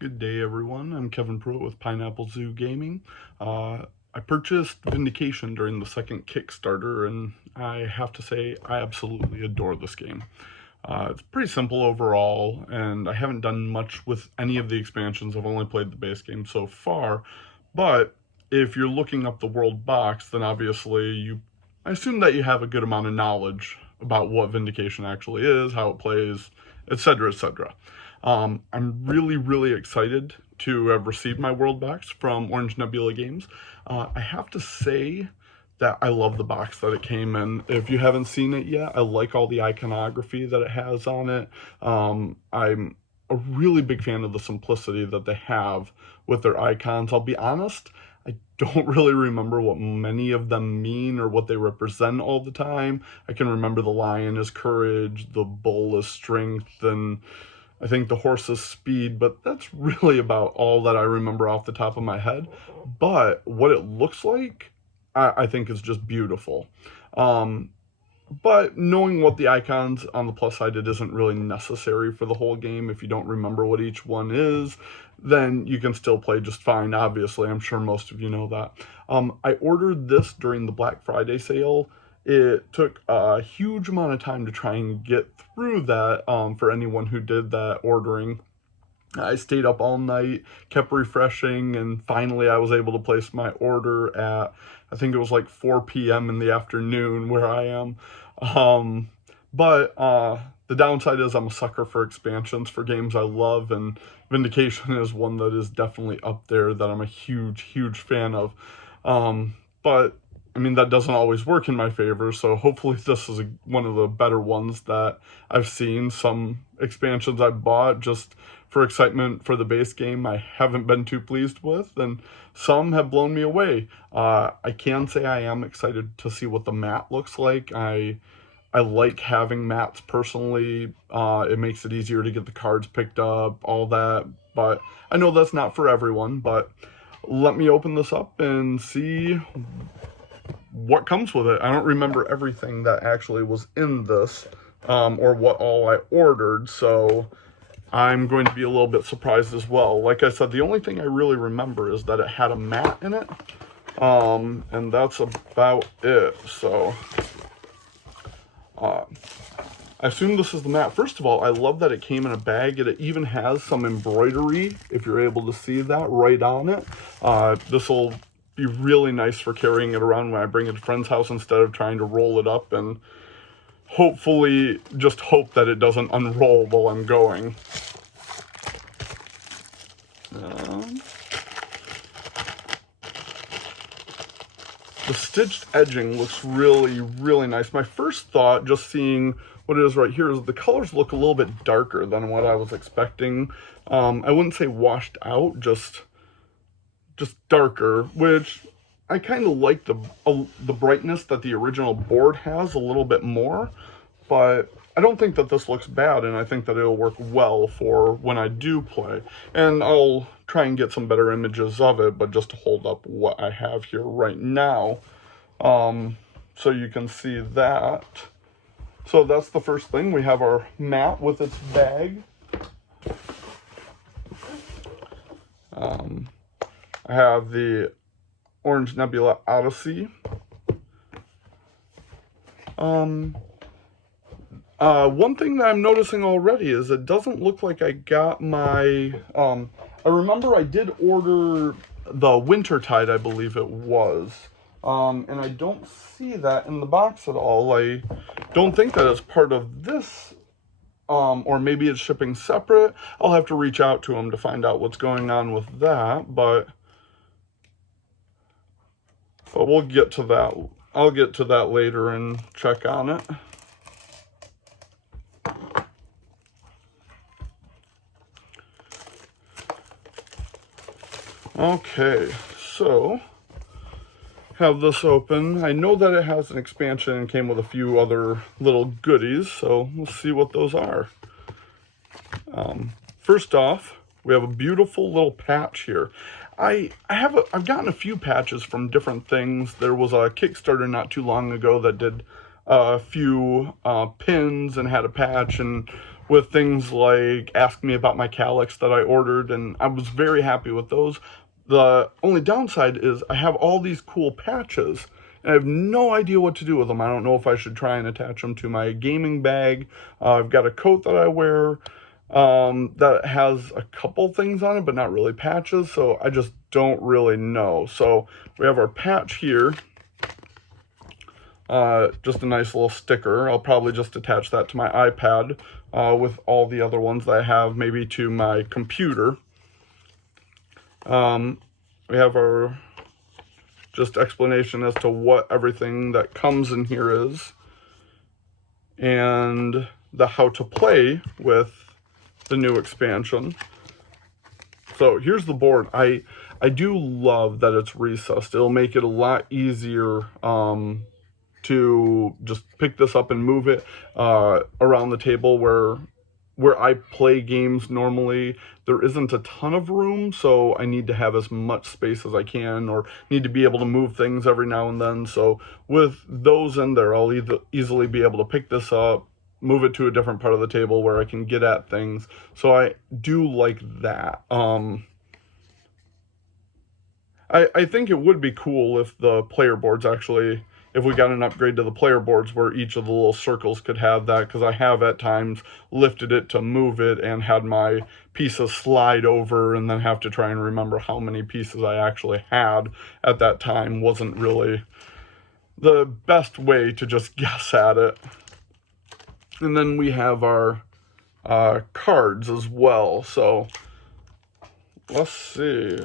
Good day, everyone. I'm Kevin Pruitt with Pineapple Zoo Gaming. I purchased Vindication during the second Kickstarter, and I have to say I absolutely adore this game. It's pretty simple overall, and I haven't done much with any of the expansions. I've only played the base game so far, but if you're looking up the World Box, then obviously I assume that you have a good amount of knowledge about what Vindication actually is, how it plays, etc., etc. I'm really excited to have received my World Box from Orange Nebula Games. I have to say that I love the box that it came in. If you haven't seen it yet, I like all the iconography that it has on it. I'm a really big fan of the simplicity that they have with their icons. I'll be honest, I don't really remember what many of them mean or what they represent all the time. I can remember the lion is courage, the bull is strength, and I think the horse is speed, but that's really about all that I remember off the top of my head. But what it looks like, I think is just beautiful. But knowing what the icons on the plus side, it isn't really necessary for the whole game. If you don't remember what each one is, then you can still play just fine, obviously. I'm sure most of you know that. I ordered this during the Black Friday sale. It took a huge amount of time to try and get through that for anyone who did that ordering. I stayed up all night, kept refreshing, and finally I was able to place my order at, I think it was like 4 p.m. in the afternoon where I am. But the downside is I'm a sucker for expansions for games I love, and Vindication is one that is definitely up there that I'm a huge fan of. But I mean, that doesn't always work in my favor, so hopefully this is one of the better ones that I've seen. Some expansions I bought just for excitement for the base game I haven't been too pleased with, and some have blown me away. I can say I am excited to see what the mat looks like. I like having mats personally. It makes it easier to get the cards picked up, all that, but I know that's not for everyone. But let me open this up and see what comes with it. I don't remember everything that actually was in this, or what all I ordered, so I'm going to be a little bit surprised as well. Like I said, the only thing I really remember is that it had a mat in it, and that's about it. So I assume this is the mat. First of all, I love that it came in a bag, and it even has some embroidery, if you're able to see that, right on it. This will be really nice for carrying it around when I bring it to a friend's house instead of trying to roll it up, and hopefully just hope that it doesn't unroll while I'm going. The stitched edging looks really nice. My first thought, just seeing what it is right here, is the colors look a little bit darker than what I was expecting. I wouldn't say washed out, just darker, which I kind of like the brightness that the original board has a little bit more, but I don't think that this looks bad, and I think that it'll work well for when I do play. And I'll try and get some better images of it, but just to hold up what I have here right now, so you can see that. So that's the first thing. We have our mat with its bag. I have the Orange Nebula Odyssey. One thing that I'm noticing already is it doesn't look like I got my, I remember I did order the Wintertide, I believe it was, and I don't see that in the box at all. I don't think that it's part of this, or maybe it's shipping separate. I'll have to reach out to them to find out what's going on with that, but we'll get to that. I'll get to that later and check on it. Okay, so have this open. I know that it has an expansion and came with a few other little goodies, so we'll see what those are. First off, we have a beautiful little patch here. I've gotten a few patches from different things. There was a Kickstarter not too long ago that did a few pins and had a patch, and with things like Ask Me About My Calyx that I ordered, and I was very happy with those. The only downside is I have all these cool patches, and I have no idea what to do with them. I don't know if I should try and attach them to my gaming bag. I've got a coat that I wear that has a couple things on it, but not really patches, so I just don't really know. So we have our patch here. Just a nice little sticker. I'll probably just attach that to my iPad with all the other ones that I have, maybe to my computer. We have our just explanation as to what everything that comes in here is, and the how to play with the new expansion. So here's the board. I do love that it's recessed. It'll make it a lot easier to just pick this up and move it around the table. Where I play games normally, there isn't a ton of room, so I need to have as much space as I can, or need to be able to move things every now and then. So with those in there, I'll easily be able to pick this up, move it to a different part of the table where I can get at things. So I do like that. I think it would be cool if the player boards actually, if we got an upgrade to the player boards where each of the little circles could have that, because I have at times lifted it to move it and had my pieces slide over and then have to try and remember how many pieces I actually had at that time. Wasn't really the best way to just guess at it. And then we have our cards as well. So let's see.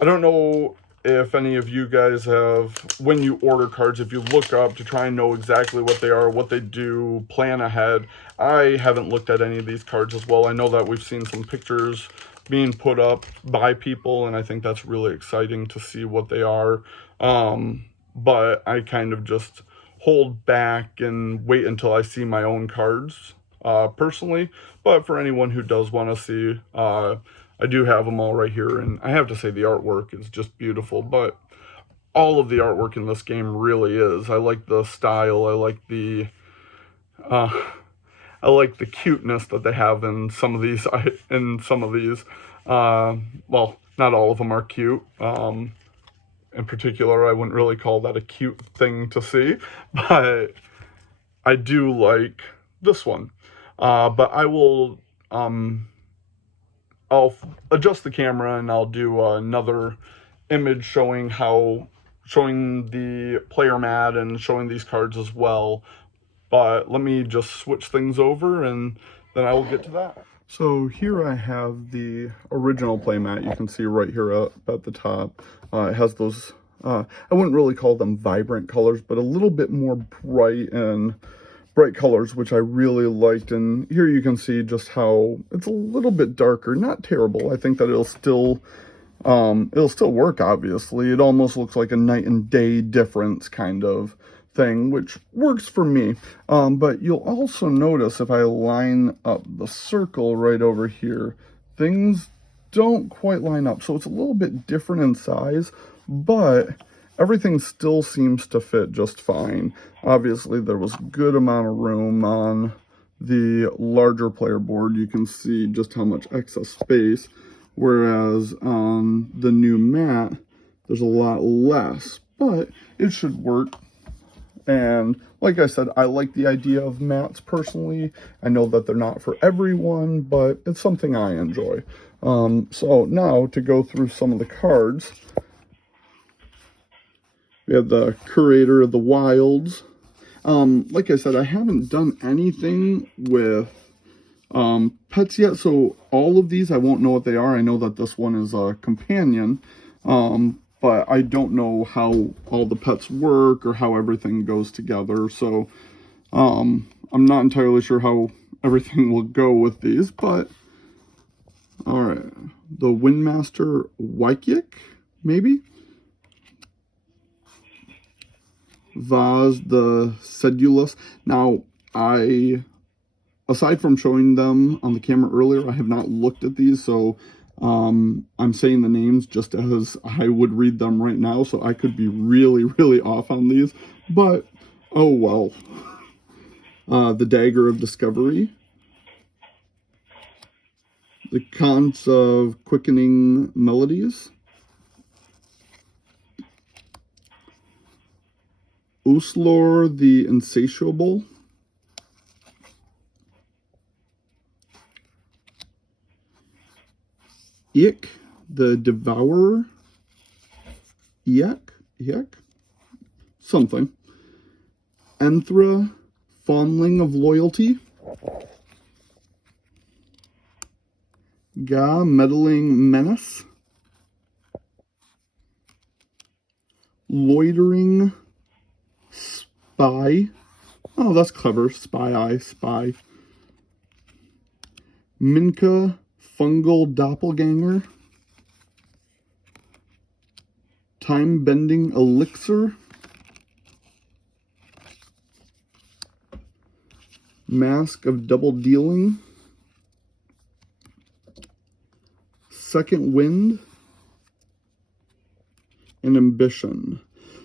I don't know if any of you guys have, when you order cards, if you look up to try and know exactly what they are, what they do, plan ahead. I haven't looked at any of these cards as well. I know that we've seen some pictures being put up by people, and I think that's really exciting to see what they are. But I kind of just hold back and wait until I see my own cards personally. But for anyone who does want to see, I do have them all right here, and I have to say the artwork is just beautiful, but all of the artwork in this game really is. I like the style, I like the cuteness that they have in some of these, well, not all of them are cute. In particular, I wouldn't really call that a cute thing to see, but I do like this one. But I will, I'll adjust the camera and I'll do another image showing the player mat and showing these cards as well. But let me just switch things over and then I will get to that. So here I have the original playmat. You can see right here up at the top. It has those, I wouldn't really call them vibrant colors, but a little bit more bright colors, which I really liked. And here you can see just how it's a little bit darker, not terrible. I think that it'll still work, obviously. It almost looks like a night and day difference kind of thing, which works for me. But you'll also notice if I line up the circle right over here, things don't quite line up. So it's a little bit different in size, but everything still seems to fit just fine. Obviously, there was a good amount of room on the larger player board. You can see just how much excess space, whereas on the new mat, there's a lot less, but it should work. And like I said, I like the idea of mats personally. I know that they're not for everyone, but it's something I enjoy. So now to go through some of the cards, we have the Curator of the Wilds. Like I said, I haven't done anything with pets yet, so all of these I won't know what they are. I know that this one is a companion, but I don't know how all the pets work or how everything goes together. So I'm not entirely sure how everything will go with these, but all right. The Windmaster Wykiek, maybe? Vaz the Sedulous. Now, aside from showing them on the camera earlier, I have not looked at these, so I'm saying the names just as I would read them right now, so I could be really, really off on these, but oh well. The Dagger of Discovery, The Cons of Quickening Melodies, Uslor the Insatiable, Ik the Devourer, Iek, something, Enthra, Fondling of Loyalty, Ga, Meddling Menace, Loitering Spy. Oh, that's clever. Spy. Minka, Fungal Doppelganger, Time-Bending Elixir, Mask of Double Dealing, Second Wind, and Ambition.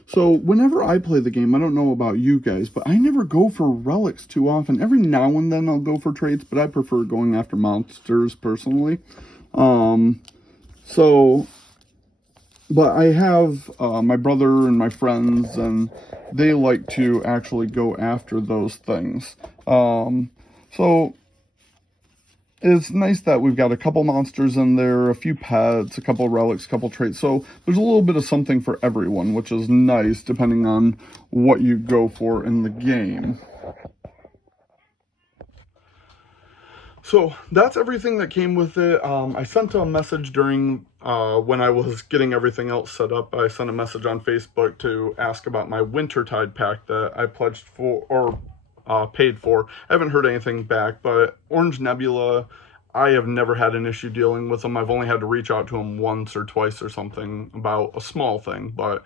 So whenever I play the game, I don't know about you guys, but I never go for relics too often. Every now and then I'll go for traits, but I prefer going after monsters personally. But I have my brother and my friends, and they like to actually go after those things. So it's nice that we've got a couple monsters in there, a few pets, a couple relics, a couple traits. So there's a little bit of something for everyone, which is nice depending on what you go for in the game. So that's everything that came with it. I sent a message during when I was getting everything else set up. I sent a message on Facebook to ask about my Wintertide pack that I pledged for, or paid for. I haven't heard anything back, but Orange Nebula, I have never had an issue dealing with them. I've only had to reach out to them once or twice or something about a small thing, but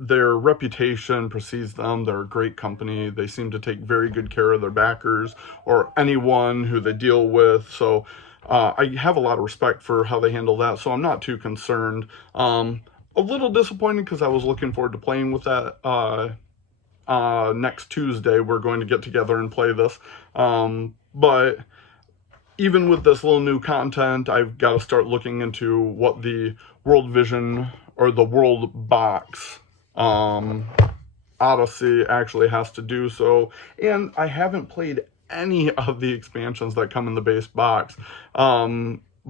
their reputation precedes them. They're a great company. They seem to take very good care of their backers or anyone who they deal with. So I have a lot of respect for how they handle that, so I'm not too concerned. A little disappointed because I was looking forward to playing with that. Next Tuesday we're going to get together and play this, but even with this little new content, I've got to start looking into what the World Vision or the World Box Odyssey actually has to do. So, and I haven't played any of the expansions that come in the base box.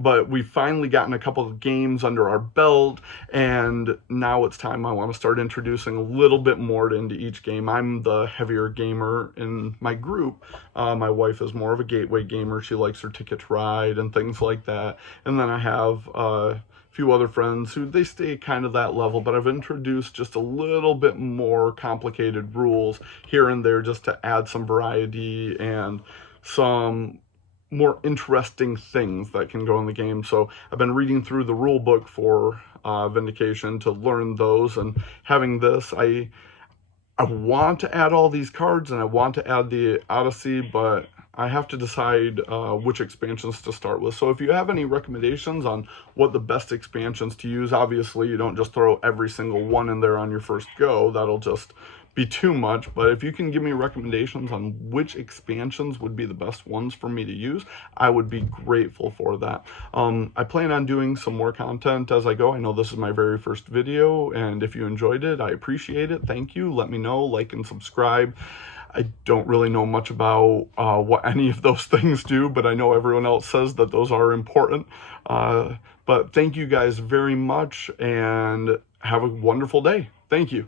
But we've finally gotten a couple of games under our belt, and now it's time I want to start introducing a little bit more into each game. I'm the heavier gamer in my group. My wife is more of a gateway gamer. She likes her Ticket to Ride and things like that. And then I have a few other friends who they stay kind of that level, but I've introduced just a little bit more complicated rules here and there just to add some variety and some more interesting things that can go in the game. So I've been reading through the rule book for Vindication to learn those, and having this, I want to add all these cards and I want to add the Odyssey, but I have to decide which expansions to start with. So if you have any recommendations on what the best expansions to use, obviously you don't just throw every single one in there on your first go. That'll just be too much. But if you can give me recommendations on which expansions would be the best ones for me to use, I would be grateful for that. I plan on doing some more content as I go. I know this is my very first video, and if you enjoyed it, I appreciate it. Thank you. Let me know, like and subscribe. I don't really know much about what any of those things do, but I know everyone else says that those are important. But thank you guys very much, and have a wonderful day. Thank you.